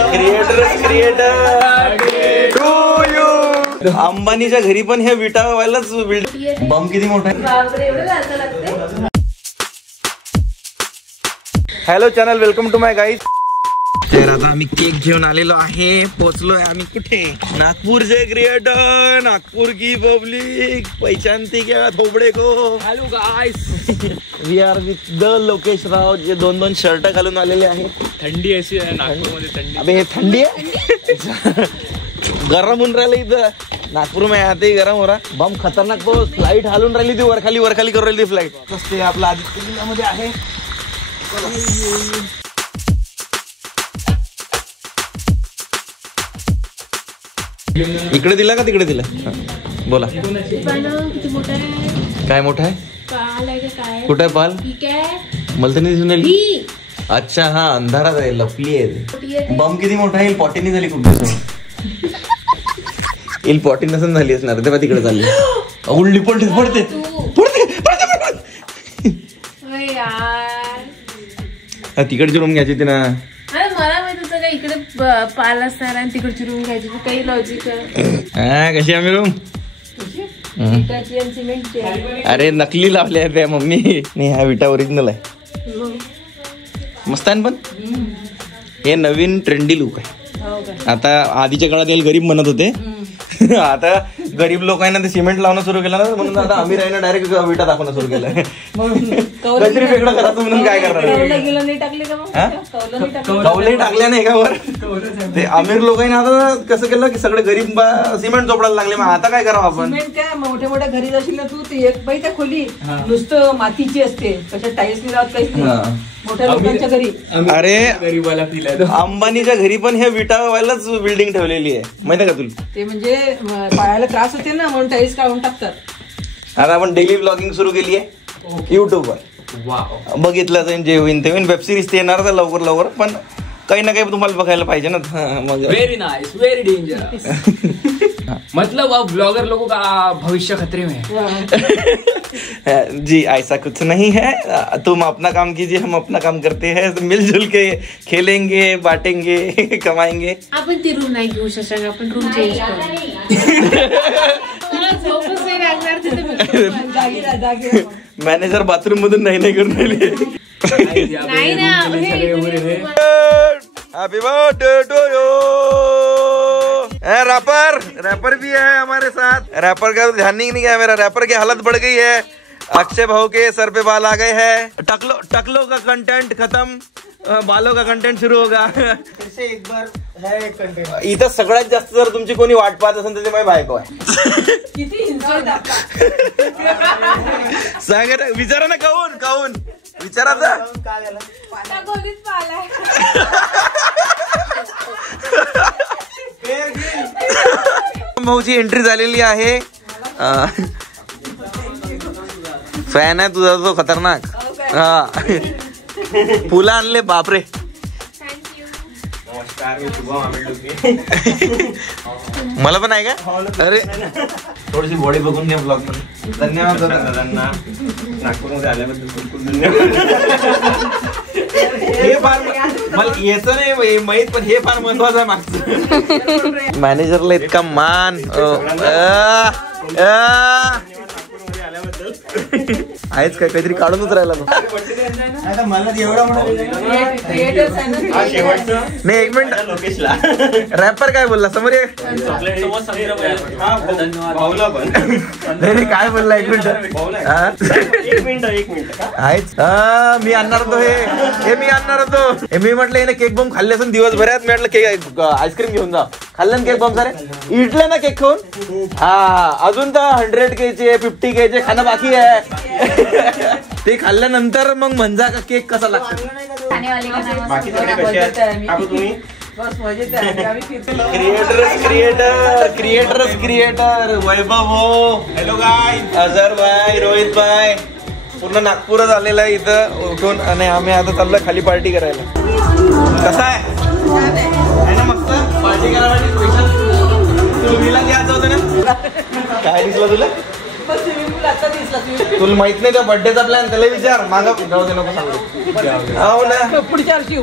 Creator to you. अंबानीच्या घरी पण हे विटा व्हायलाच बिल्डिंग. बम किती मोठा आहे. Hello channel, welcome to my guys. तर आता आम्ही केक घेऊन आलेलो आहे. पोहोचलोय आम्ही कुठे? नागपूरचे क्रिएटर, नागपूर की पब्लिक पहचानती क्या थोबडे को. Hello guys, we are with the Lokesh Rao, जे 2-2 शर्ट घालून आलेले आहेत. थंडी ऐसी आहे नागपूरमध्ये. थंडी. अबे हे थंडी आहे. गरम होऊन राहिलं इथं. नागपूर में आते ही गरम हो रहा. बम खतरनाक. तो फ्लाइट हालून राहिली ती वरखाली वरखाली करू राहिली ती फ्लाइट. ते आपलं आदित्य जिल्ह्यामध्ये आहे. इकडे दिला का तिकडे दिला? बोला. काय मोठा आहे? कुठे आहे पाल? मला तर नाही दिसून राहिली. अच्छा हा, अंधारात आहे, लपली आहे. बम किती मोठा आहे? पॉटी नाही झाली खूप दिवस. इल पॉटी नसून झाली असणार. तेव्हा तिकडे चालली. उडली पडते पडते पडते पडते. तिकडची रूम घ्यायची होती ना. मला माहित होतं का इकडे पाल असणार आणि तिकडची रूम घ्यायची. काही लॉजिक. कशी आम्ही रूम? अरे नकली लावले आहे त्या मम्मी. नाही, हा विटा ओरिजिनल आहे. मस्त आहे पण. हे नवीन ट्रेंडी लुक आहे. आता आधीच्या काळात याला गरीब म्हणत होते. आता गरीब लोक आहे ना, ते सिमेंट लावणं सुरू केलं ना, म्हणून आता आम्ही राहिना डायरेक्ट विटा दाखवणं सुरू केलं. काहीतरी वेगळं करायचं म्हणून काय करणार. कौले टाकल्या नाही का वर. ते अमीर लोक आहे ना, आता कसं केलं की सगळे गरीब सिमेंट चोपडायला लागले. मग आता काय करावं आपण? काय मोठ्या मोठ्या घरी जाशील ना तू, ती एक बाई त्या खोली नुसतं मातीची असते, कशा टाईल्स नाही लावत, काहीच नाही. मोठ्या लोकांच्या घरी. अरे गरीबाला अंबानीच्या घरी पण हे विटा व्हायलाच बिल्डिंग ठेवलेली आहे, माहिती का तुला? ते म्हणजे पायाला त्रास होते ना, म्हणून टाईल्स काढून टाकतात. आता आपण डेली ब्लॉगिंग सुरू केली आहे युट्यूबवर. बघितलं जाईल, जे होईल ते होईल. वेब सिरीज ते येणार तर लवकर लवकर, पण काही ना काही तुम्हाला बघायला पाहिजे ना. मग वेरी नाइस, वेरी डेंजरस. मतलब अब ब्लॉगर लोगों का भविष्य खतरे में है. जी ऐसा कुछ नहीं है. तुम अपना काम कीजिए, हम अपना काम करते हैं. मिलजुल के खेलेंगे, बांटेंगे, कमाएंगे. आपण ती रूम नाही घेऊ शकत. आपण रूम चेंज करू. मॅनेजर बाथरूम मधून नाही करून राहिले. नाही ना. Happy birthday to you. Rapper भी है हमारे साथ. रैपर का ध्यान नहीं गया मेरा. रैपर की हालत बढ़ गई है. अक्षय भाव के सर पे बाल आ गए हैं. टकलो का कंटेंट खत्म, बालों का कंटेंट शुरू होगा. एक बार है कंटेंट. इथं सगळ्यात जास्त जर तुमची कोणी वाट पाहत असेल तर ते माझी बायको आहे. सांगा ना, विचारा ना. काऊन विचारा ना. भाऊची एंट्री झालेली आहे. फॅन आहे तुझा तो खतरनाक. हा, फुलं आणले. बापरे. मला पण आहे का? अरे थोडीशी बॉडी बघून घ्या ब्लॉग मध्ये. धन्यवाद दादांना नागपूरमध्ये आल्याबद्दल. हे फार मला येतं नाही माहित, पण हे फार महत्वाचं आहे मागचं. मॅनेजरला इतका मान. आहेच काय, काहीतरी काढूनच राहिला. नाही एक मिनिट, रॅपर काय बोलला समोर? नाही काय बोलला? एक मिनिट आहेच. मी आणणार होतो हे मी आणणार होतो. मी म्हटलं ना केक बॉम्ब खाल्ले असून दिवसभरात. मी म्हटलं केक आईस्क्रीम घेऊन जा. खाल्लं केक बॉम्ब सारे इटले ना केक खाऊन. हा, अजून तर 100 केचे 50 केचे खाणं बाकी आहे. ते खाल्ल्यानंतर मग म्हणजे का केक कसा लागतो. क्रिएटर वैभव हो. Hello guys. अजहर भाई, रोहित भाई, पूर्ण नागपूरच आलेला आहे इथं उठून. आणि आम्ही आता चाललोय खाली पार्टी करायला. कसा आहे ना? मस्त पार्टी करायला. स्पेशल तुम्हीला द्यायचं होतं ना. काय दिसलं तुला? सिंपल स्विमिंग पूल आता दिसला स्विमिंग तुला माहित नाही त्या बर्थडेचा प्लॅन त्याला विचार मागं जाऊ दे नको सांगू. हो ना पुढच्या वर्षी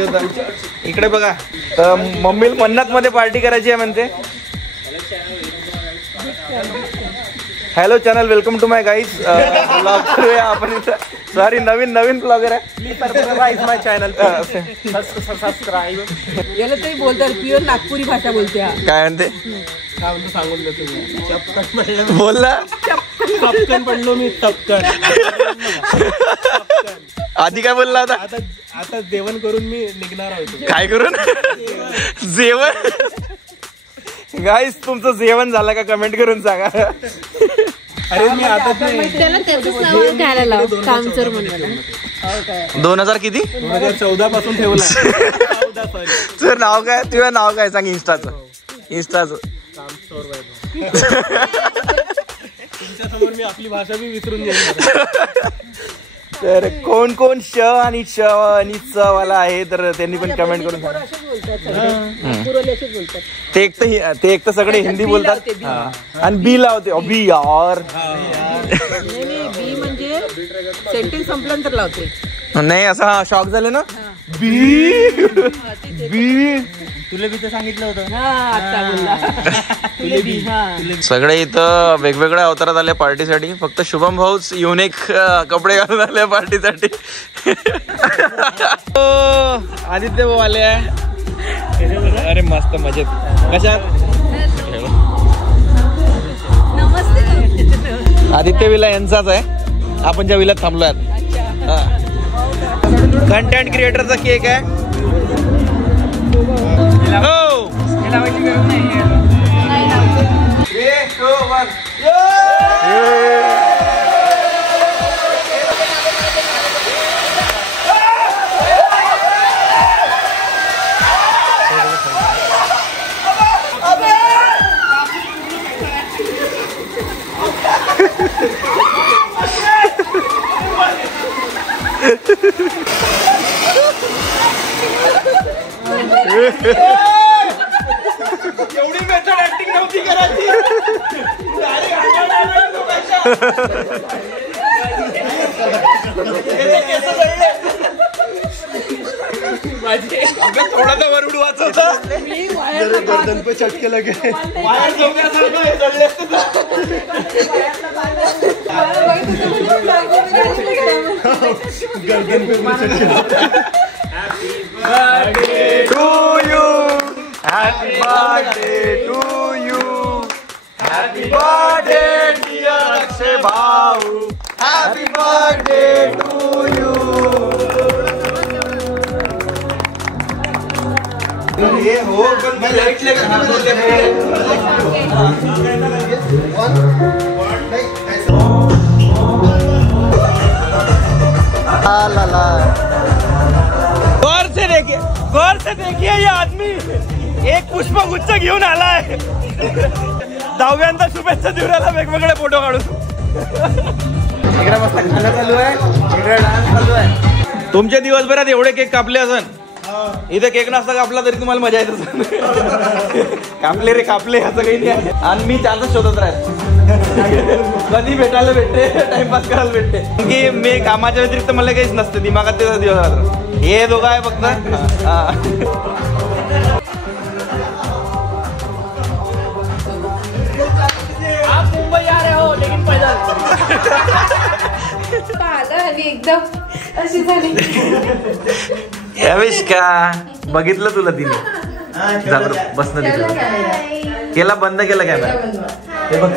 होता. इकडे बघा तर मम्मीला मन्नत मध्ये पार्टी करायची आहे म्हणते. Hello channel, welcome to my guys blog करूया आपण. सॉरी नवीन ब्लॉगर आहे माय चॅनल. याला तरी बोलतात प्युअर नागपुरी भाषा बोलते. काय म्हणते सांगून देतो बोलला टपकन पडलो मी टपकन. आधी काय बोलला आता आता जेवण करून मी निघणार होतो. काय करून जेवण. गाईस तुमचं जेवण झालं का कमेंट करून सांगा. अरे मी आता त्याला त्याचंच नाव घ्यायला लाव, कामचोर म्हणून. 2000 किती 2014 पासून ठेवला. तुझं नाव काय, तुझं नाव काय सांग इंस्टाचं. तुमच्या समोर मी आपली भाषा बी विसरून गेलो. तर कोण श आणि च वाला आहे तर त्यांनी पण कमेंट करून सांगा. ते एक तर सगळे हिंदी बोलतात आणि बी लावते बी यार. बी म्हणजे सेंटेन्स संपल्यानंतर लावते. नाही असा शॉक झाले ना. बी तुला बी तर सांगितलं होतं. सगळे इथं वेगवेगळ्या अवतारात आले पार्टीसाठी. फक्त शुभम भाऊच युनिक कपडे घालून आले पार्टीसाठी. आदित्य भाऊ आले आहे. अरे मस्त मजेत. कशात आदित्य विला यांचाच आहे. आपण ज्या विलात थांबलो आहेत. कंटेंट क्रिएटरचा केक आहे. एवढी मेथड ऍक्टिंग नव्हती करायची. थोडा तर वर उडवायचा होता. गर्दन पे चटके लगे. गर्दन पे to you, happy birthday to you, happy birthday dear Akshay Bhau, happy birthday to you. ये हो पण मैं लाइट लेकर ला ला. गौर से देखिए ये आदमी एक पुष्पगुच्छ घेऊन आलाय. 10व्यांदा शुभेच्छा देऊराला वेगवेगळे फोटो काढून. इकडे मस्त खाणं चालू आहे, इकडे डान्स चालू आहे. तुमच्या दिवसभरात एवढे केक कापले असन. इथे केक नसता कापला तरी तुम्हाला मजा येत असेल. कापले असं काही नाही. आणि मी चान्सच शोधत राहते कधी भेटायला भेटते, टाइमपास करायला भेटते. की मी कामाच्या व्यतिरिक्त मला काहीच नसते दिमागात ते दिवस राहतात. हे दोघं आहे फक्त. आप मुंबई आ रहे हो लेकिन पैदल. एकदम अशी झाली. यावेश का बघितलं तुला तिने. बस ना तिकडे केला, बंद केला कॅमेरा. हे बघ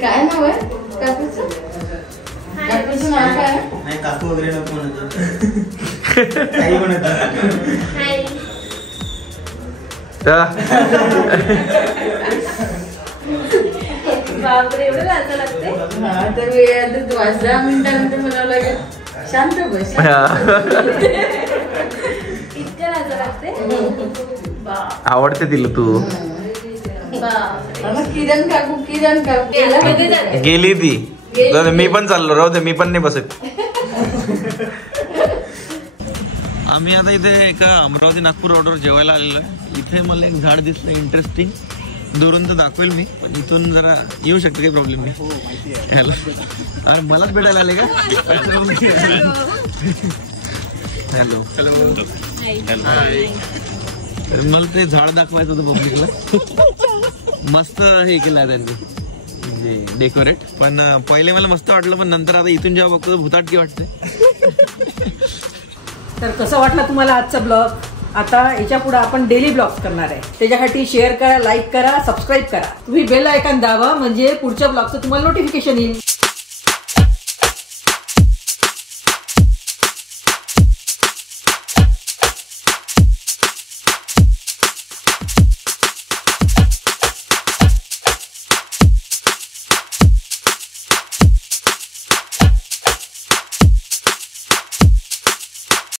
काय नाव आहे काकूचं? काकूचं नाव काय? नाही काकू वगैरे नको म्हणत. काही म्हणत. बापरे एवढं लाजा लागते. तर 10 मिनिटानंतर म्हणावं लागेल शांत बस. इतक्या लाजा लागते. आवडते तिला तू. किरण काकू गेली ती. मी पण चाललो. राहू दे, मी पण नाही बसत. आम्ही आता इथे एका अमरावती नागपूर रोडवर जेवायला आलेलो आहे. इथे मला एक झाड दिसलं इंटरेस्टिंग. दुरून तर दाखवेल मी, पण इथून जरा येऊ शकतो, काही प्रॉब्लेम नाही. हॅलो, अरे मलाच भेटायला आले का? हॅलो मला ते झाड दाखवायचं होतं पब्लिकला. मस्त हे केलं आहे त्यांनी म्हणजे डेकोरेट. पण पहिले मला मस्त वाटलं, पण नंतर आता इथून जेव्हा बघतो भूताटकी वाटते. तर कसं वाटलं तुम्हाला आजचा ब्लॉग? आता याच्या पुढे आपण डेली ब्लॉग्स करणार आहे. त्याच्यासाठी शेअर करा, लाईक करा, सबस्क्राईब करा. तुम्ही बेल आयकॉन दाबा म्हणजे पुढच्या ब्लॉगचं तुम्हाला नोटिफिकेशन येईल.